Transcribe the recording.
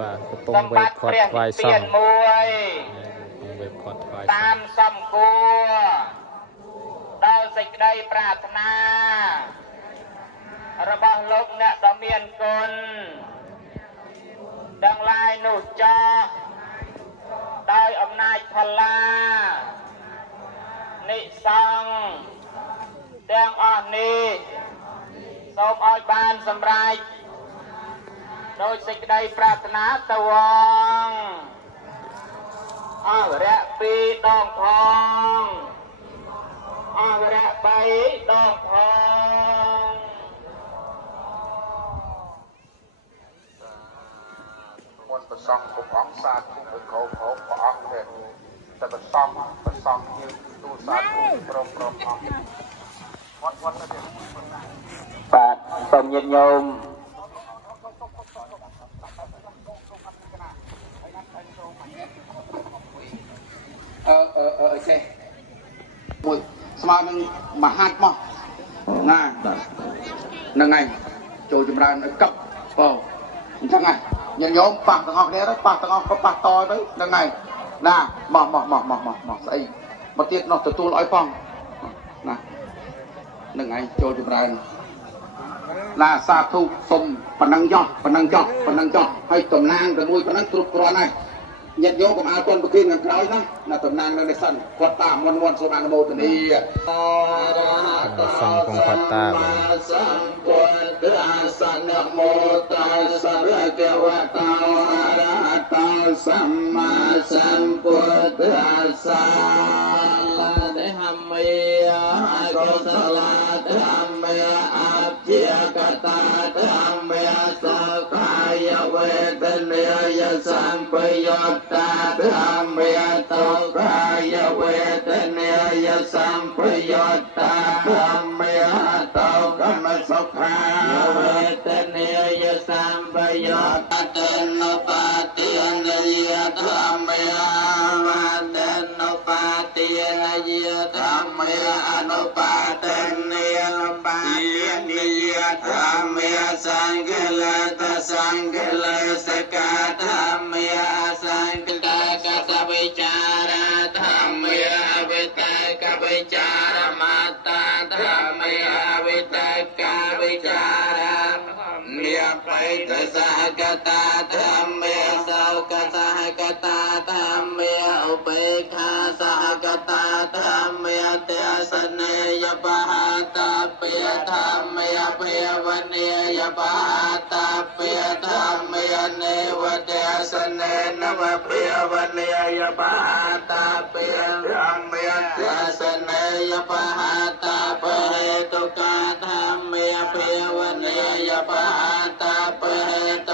បាទកំពុងវេបគាត់ថ្វាយសង្ឃមួយកំពុងវេបគាត់ថ្វាយតាមសំគួរដល់សេចក្តីប្រាថ្នារបស់លោកអ្នកដ៏មានគុណទាំងឡាយនោះចោះដោយអំណាចផល្លានិសង្ឃទាំងអស់នេះសូមឲ្យបានសម្រេចដោយសេចក្តីប្រាថ្នាទៅវងអរៈ2ដងផងអរៈ3ដងផងមុនប្រសងគ្រប់អង្គសាធុទៅកោព្រះអង្គទេតែប្រសងយើងទូសាធុព្រមអង្គវត្តទៅបាទសូមញាតិញោមចេះមួយស្មើនឹងមហាត់មកណាហ្នឹងហើយចូលចម្រើនឲ្យកឹបបងអញ្ចឹងហើយញាតិញោមប៉ះទាំងអស់គ្នាទៅប៉ះទាំងអស់ក៏ប៉ះតទៅហ្នឹងហើយណាមកស្អីមកទៀតនោះទទួលឲ្យផងណាហ្នឹងហើយចូលចម្រើនណាសាធុសុំប៉ុណ្ណឹងចោះហើយតំណាងតែមួយប៉ុណ្ណឹងគ្រប់គ្រាន់ហើយញាតិញោមកុំអាលទាន់ប្រគិនខាងក្រោយណាតំណាងនៅនេះសិនគាត់តាមមុនសូមអនុមោទនីសង្ឃកំផាតាបាទសម្ពុទ្ធអាសនមោតាសរកវតោអរហតោសម្មាសម្ពុទ្ធអាសាទេហមេកុសលធម្មេអព្យាកតាធម្មេសុខាយវេទនាយសម្បយោតាធម្មេទុក្ខាយវេទនាយសម្បយោតាធម្មេទុក្ខមសុខាយវេទនាយសម្បយោតាតនុបាតិនិយធម្មេវតនុបាតិនិយធម្មេអនុបាតនិយបាតិនិយធម្មេសង្ឃលតសង្ឃលសកធម្មេសង្ឃកតវិចារធម្មេអវិតកវិចារមតធម្មេអវិតកវិចារមេបៃតសហកតាធម្មេសោកសហកតាធម្មេឧបេខាសហកតាធម្មេទេសនេយបហតាពេធម្មេភាវនេយបហតាពេធម្មេនេវទេសនេនវភាវនេយបហតាពេធម្មេទេសនេយបហតាបហេតុកាធម្មេភាវនេយបហតាបហេតុ